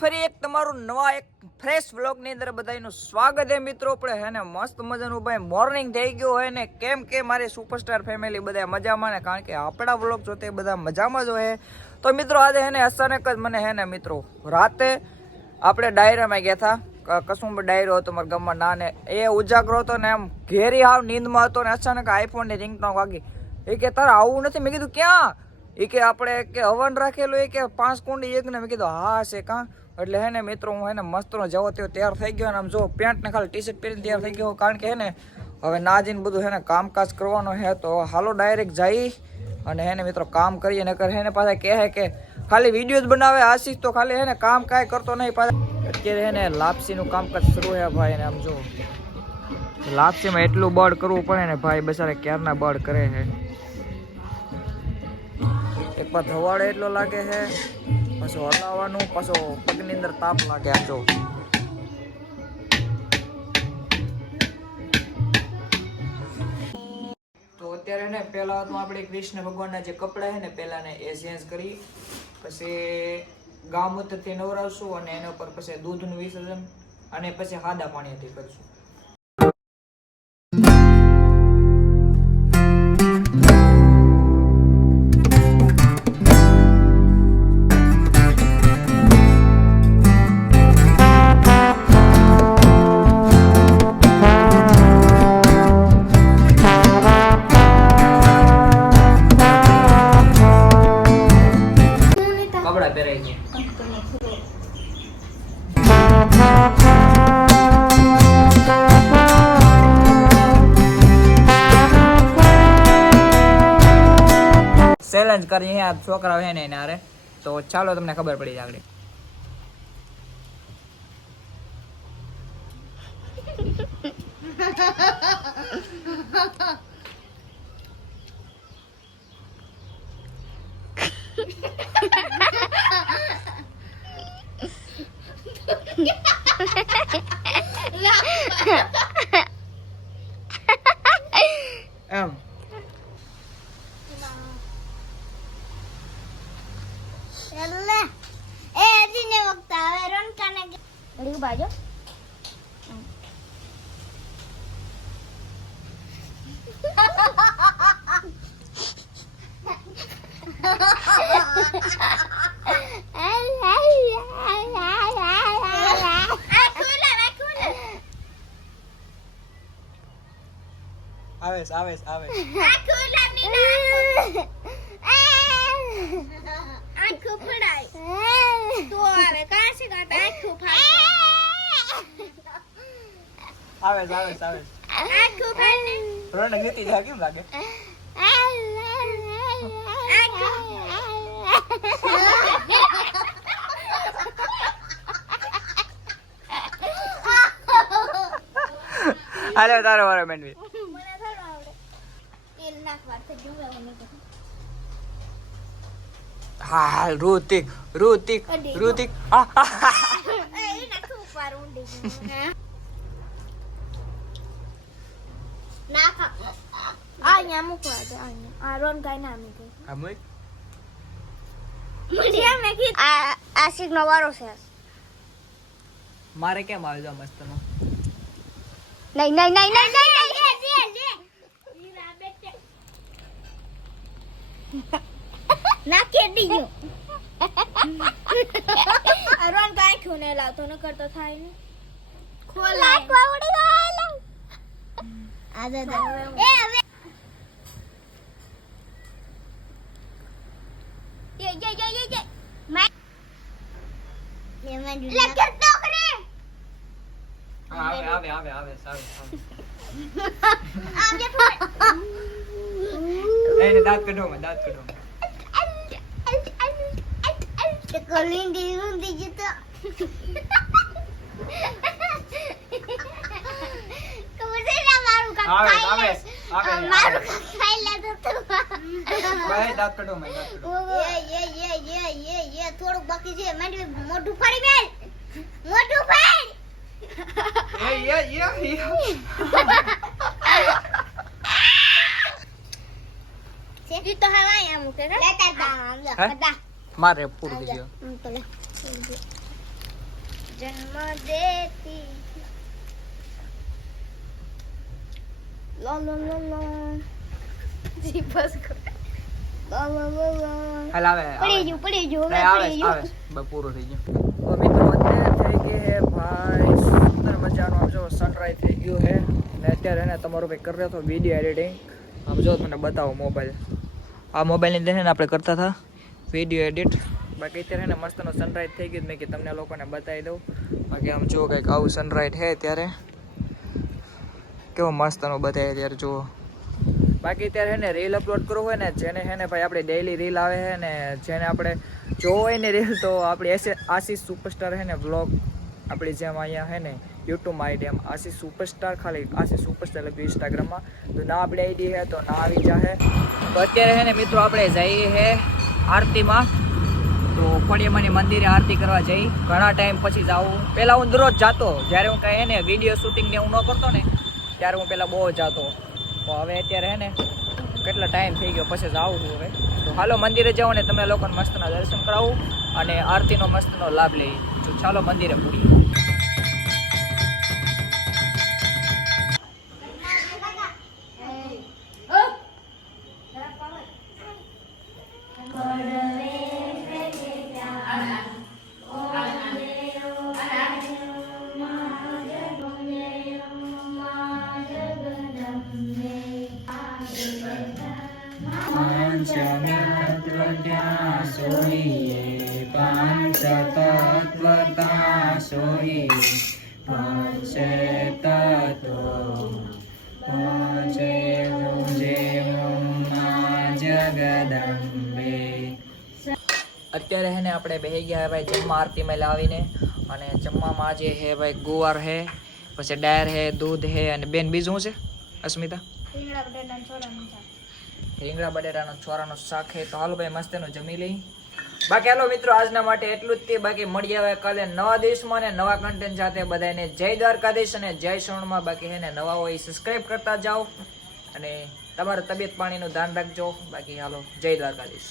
ફરી એક તમારું નવા એક ફ્રેશ વ્લોગની અંદર બધાનું સ્વાગત છે મિત્રો. આપણે હે ને મસ્ત મજાનું ભાઈ મોર્નિંગ થઈ ગયું હોય ને કેમ કે મારી સુપરસ્ટાર ફેમિલી બધા મજામાં ને કારણ કે આપણા વ્લોગ જોતે બધા મજામાં જ હોય. તો મિત્રો આજે હે ને અચાનક જ મને હે ને મિત્રો રાતે આપણે ડાયરામાં ગયા હતા. કસુંબર ડાયરો હતો મારા ગામમાં નાને એ ઉજાગરો હતો ને એમ ઘેરી હાવ નીંદમાં હતો ને અચાનક આઈફોનની રિંગટોન વાગી. એ કે તારે આવું નથી. મેં કીધું ક્યાં? એ કે આપણે કે હવન રાખેલું એ કે 5 કુંડી એક ને. મેં કીધું હા છે કાં. એટલે હે ને મિત્રો હું હે ને મસ્તનો જવો તેવો તૈયાર થઈ ગયો ને આમ જો પેન્ટ ને ખાલી ટી શર્ટ પહેરીને તૈયાર થઈ ગયો કારણ કે હે ને હવે નાજીને બધું હે ને કામકાજ કરવાનું હે. તો હાલો ડાયરેક્ટ જઈ અને હે ને મિત્રો કામ કરીએ નકર હે ને પાછા કહે કે ખાલી વિડીયો જ બનાવે આશીષ તો ખાલી હે ને કામ કાંઈ કરતો નહીં. પાછા અત્યારે હે ને લાપસીનું કામકાજ શરૂ હે ભાઈ ને આમ જો લાપસીમાં એટલું બળ કરવું પડે ને ભાઈ બસારે ક્યારના બળ કરે છે. એક વાર ધવાડે એટલો લાગે છે પાછો હલાવવાનું પાછો પગની અંદર તાપ લાગે. આ જો તો અત્યારે ને પહેલા તો આપણે કૃષ્ણ ભગવાનના જે કપડા છે ને પહેલા ને એ ચેન્જ કરી પછી ગામૂત્રથી નવરાવશું અને એના ઉપર પછી દૂધનું વિસર્જન અને પછી સાદા પાણીથી કરશું. ચેલેન્જ કરીએ આ છોકરાઓ હે ને એને હારે તો ચાલો તમને ખબર પડી જાય આગળ. એમ બાજો આવે આવે આવે રોનક જીતી જા કેમ લાગે? હાલે તારો વારો મેનવી. હા ઋતિક આશિક નો વારો છે. મારે કેમ આવી જા મસ્ત નો નહીં ના કેડી ગયો અરવાન કાઈ ખૂને લાવતો ન કરતો થાય ને ખોલા કોવડી ગયો આ દે એ હવે ये मैं लेके टोकरी આવે સારું आगे थोड़े એને દાંત કાઢો કોલિંદી ઊંધી જતો કોસે ના મારું કા આવે મારું ખાઈ લેતો તો ભાઈ દાંત કાઢો ये થોડું બાકી છે માંડી મોઢું ફાડી મેલ મોઢું ફાડ જી તો હવા આમ કે લેતા તા મારે પૂરું થઈ ગયો તો લે જન્મ દેતી લો લો લો લો જી બસ લો લો લો લો હાલ આવે પડી ગયું નહીં, આવે બસ પૂરું થઈ ગયું. તો મિત્રો અત્યારે થઈ ગઈ હે ભાઈ સુંદર મજાનું આમ જો સનરાઈઝ થઈ ગયું હે ને અત્યારે એને તમારો ભાઈ કરી રહ્યો હતો વિડીયો એડિટિંગ. આમ જો તમને બતાવો મોબાઈલ, આ મોબાઈલની અંદર આપણે કરતા હતા વિડીયો એડિટ. બાકી અત્યારે એને મસ્તનો સનરાઈઝ થઈ ગયું, મેં કે તમને લોકોને બતાવી દઉં. બાકી આમ જો કંઈક આવું સનરાઈઝ છે ત્યારે કેવો મસ્તનો બતાવે ત્યારે જુઓ. બાકી અત્યારે એને રીલ અપલોડ કરવું હોય ને જેને હે ને ભાઈ આપણે ડેઈલી રીલ આવે છે ને જેને આપણે જોવો હોય ને રીલ તો આપણી આશીષ સુપરસ્ટાર છે ને વ્લોગ આપણી જેમ અહીંયા છે ને યુટ્યુબમાં આઈડી એમ આશીષ સુપરસ્ટાર, ખાલી આશીષ સુપરસ્ટાર લખ્યું ઇન્સ્ટાગ્રામમાં તો ના આપણી આઈડી છે તો ના આવી જાહે. તો અત્યારે છે ને મિત્રો આપણે જઈએ છે આરતીમાં. તો ફળિયામાંની મંદિરે આરતી કરવા જઈ. ઘણા ટાઈમ પછી જાઉં. પહેલાં હું દરરોજ જાતો, જ્યારે હું કાંઈ એને વિડીયો શૂટિંગ ને હું ન કરતો ને ત્યારે હું પહેલાં બહુ જાતો. તો હવે અત્યારે હે ને કેટલો ટાઈમ થઈ ગયો પછી જ આવું છું હવે. તો હાલો મંદિરે જાઓ ને તમને લોકોને મસ્તના દર્શન કરાવું અને આરતીનો મસ્તનો લાભ લઈએ. તો ચાલો મંદિરે પૂરીએ. અત્યારે હે ને આપણે બેસી ગયા ભાઈ જમવા આરતીમાં લાવીને. અને જમવામાં આજે હે ભાઈ ગુવાર હે, પછી ડાયર હે, દૂધ હે અને બેન બીજું શું છે અસ્મિતા? રીંગણા બટેટાનો છોરાનો શાક હે. તો હાલો ભાઈ મસ્ત એનું જમી લઈ. બાકી હાલો મિત્રો આજના માટે એટલું જ. બાકી મળી આવે કાલે નવા દિવસમાં ને નવા કન્ટેન્ટ સાથે. બધાને જય દ્વારકાધીશ અને જય શ્રવણમાં. બાકી હે ને નવા હોય સબસ્ક્રાઈબ કરતા જાઓ અને તમારું તબિયત પાણીનું ધ્યાન રાખજો. બાકી હાલો જય દ્વારકાધીશ.